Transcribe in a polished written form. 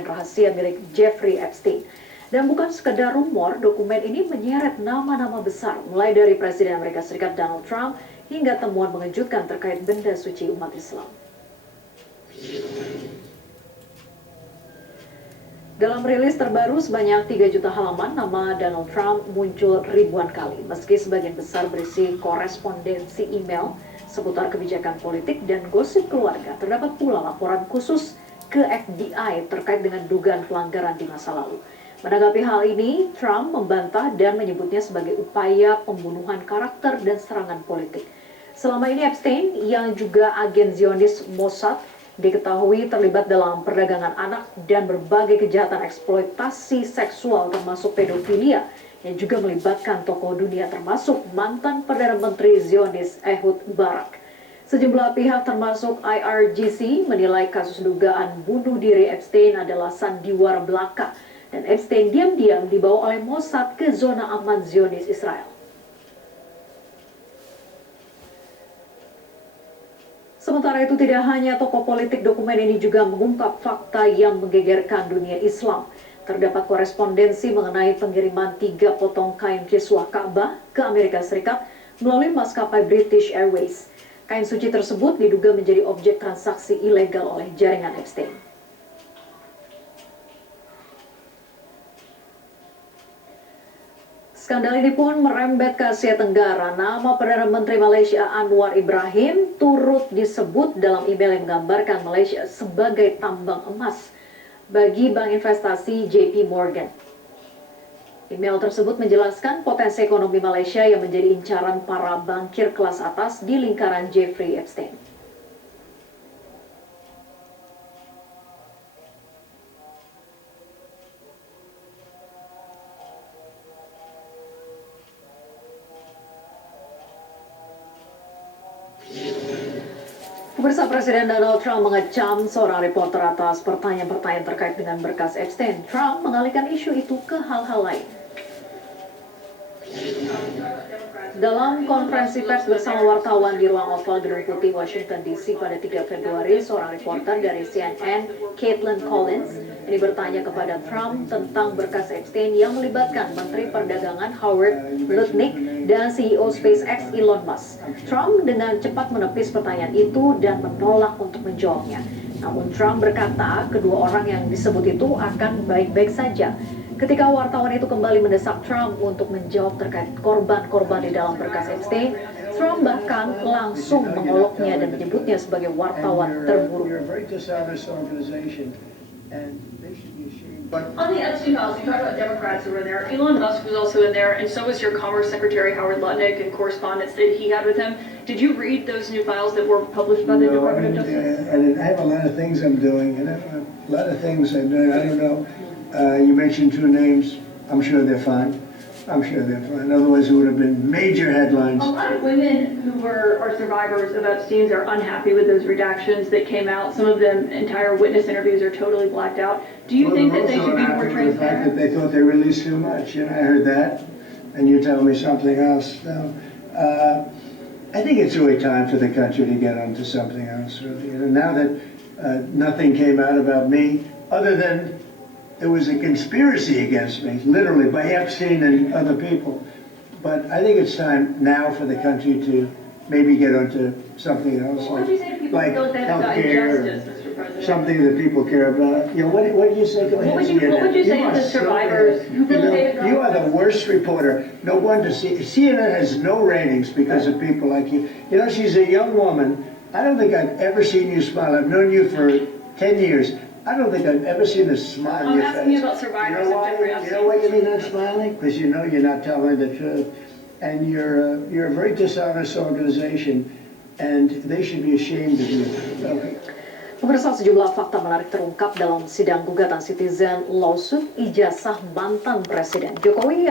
rahasia milik Jeffrey Epstein. Dan bukan sekedar rumor, dokumen ini menyeret nama-nama besar, mulai dari Presiden Amerika Serikat Donald Trump hingga temuan mengejutkan terkait benda suci umat Islam. Dalam rilis terbaru sebanyak 3 juta halaman, nama Donald Trump muncul ribuan kali, meski sebagian besar berisi korespondensi email seputar kebijakan politik dan gosip keluarga. Terdapat pula laporan khusus ke FBI terkait dengan dugaan pelanggaran di masa lalu. Menanggapi hal ini, Trump membantah dan menyebutnya sebagai upaya pembunuhan karakter dan serangan politik. Selama ini Epstein, yang juga agen Zionis Mossad, diketahui terlibat dalam perdagangan anak dan berbagai kejahatan eksploitasi seksual termasuk pedofilia yang juga melibatkan tokoh dunia termasuk mantan Perdana Menteri Zionis Ehud Barak. Sejumlah pihak termasuk IRGC menilai kasus dugaan bunuh diri Epstein adalah sandiwara belaka dan Epstein diam-diam dibawa oleh Mossad ke zona aman Zionis Israel. Sementara itu tidak hanya tokoh politik, dokumen ini juga mengungkap fakta yang menggegerkan dunia Islam. Terdapat korespondensi mengenai pengiriman 3 potong kain kiswah Ka'bah ke Amerika Serikat melalui maskapai British Airways. Kain suci tersebut diduga menjadi objek transaksi ilegal oleh jaringan Epstein. Skandal ini pun merembet ke Asia Tenggara. Nama Perdana Menteri Malaysia Anwar Ibrahim turut disebut dalam email yang menggambarkan Malaysia sebagai tambang emas bagi bank investasi JP Morgan. Email tersebut menjelaskan potensi ekonomi Malaysia yang menjadi incaran para bankir kelas atas di lingkaran Jeffrey Epstein. Pemirsa, Presiden Donald Trump mengecam seorang reporter atas pertanyaan-pertanyaan terkait dengan berkas Epstein. Trump mengalihkan isu itu ke hal-hal lain. Dalam konferensi pers bersama wartawan di ruang oval Gedung Putih, Washington DC pada 3 Februari, seorang reporter dari CNN, Caitlin Collins, ini bertanya kepada Trump tentang berkas Epstein yang melibatkan Menteri Perdagangan Howard Lutnick dan CEO SpaceX Elon Musk. Trump dengan cepat menepis pertanyaan itu dan menolak untuk menjawabnya. Namun Trump berkata kedua orang yang disebut itu akan baik-baik saja. Ketika wartawan itu kembali mendesak Trump untuk menjawab terkait korban-korban di dalam berkas Epstein, Trump bahkan langsung mengoloknya dan menyebutnya sebagai wartawan terburuk. But on the Epstein files, you talked about Democrats who were in there. Elon Musk was also in there, and so was your Commerce Secretary Howard Lutnick and correspondence that he had with him. Did you read those new files that were published by the Department of Justice? I have a lot of things I'm doing, and a lot of things I'm doing. I don't know. You mentioned 2 names. I'm sure they're fine. I'm sure they're fine. Otherwise, it would have been major headlines. A lot of women who are survivors of Epstein's are unhappy with those redactions that came out. Some of them, entire witness interviews are totally blacked out. Do you think that they should be more transparent? The fact that they thought they released too much, and I heard that, and you tell me something else. No, I think it's really time for the country to get onto something else. Really, now that nothing came out about me, other than there was a conspiracy against me, literally, by Epstein and other people. But I think it's time now for the country to maybe get onto something else, What would you say to people like who feel that it's got healthcare, injustice, Mr. President? something that people care about. You know, what did you say? Go ahead. What would you say to the survivors who feel that they've got You are the worst reporter. No wonder CNN has no ratings because of people like you. You know, she's a young woman. I don't think I've ever seen you smile. I've known you for 10 years. I don't think I've ever seen a smile on your face. I'm asking you about survivors of Jeffrey Epstein. You know why you're not smiling? Because you know you're not telling the truth. And you're a very dishonest organization, and they should be ashamed of you. Okay. Pemirsa, sejumlah fakta menarik terungkap dalam sidang gugatan Citizen Lawsuit ijazah mantan Presiden Jokowi.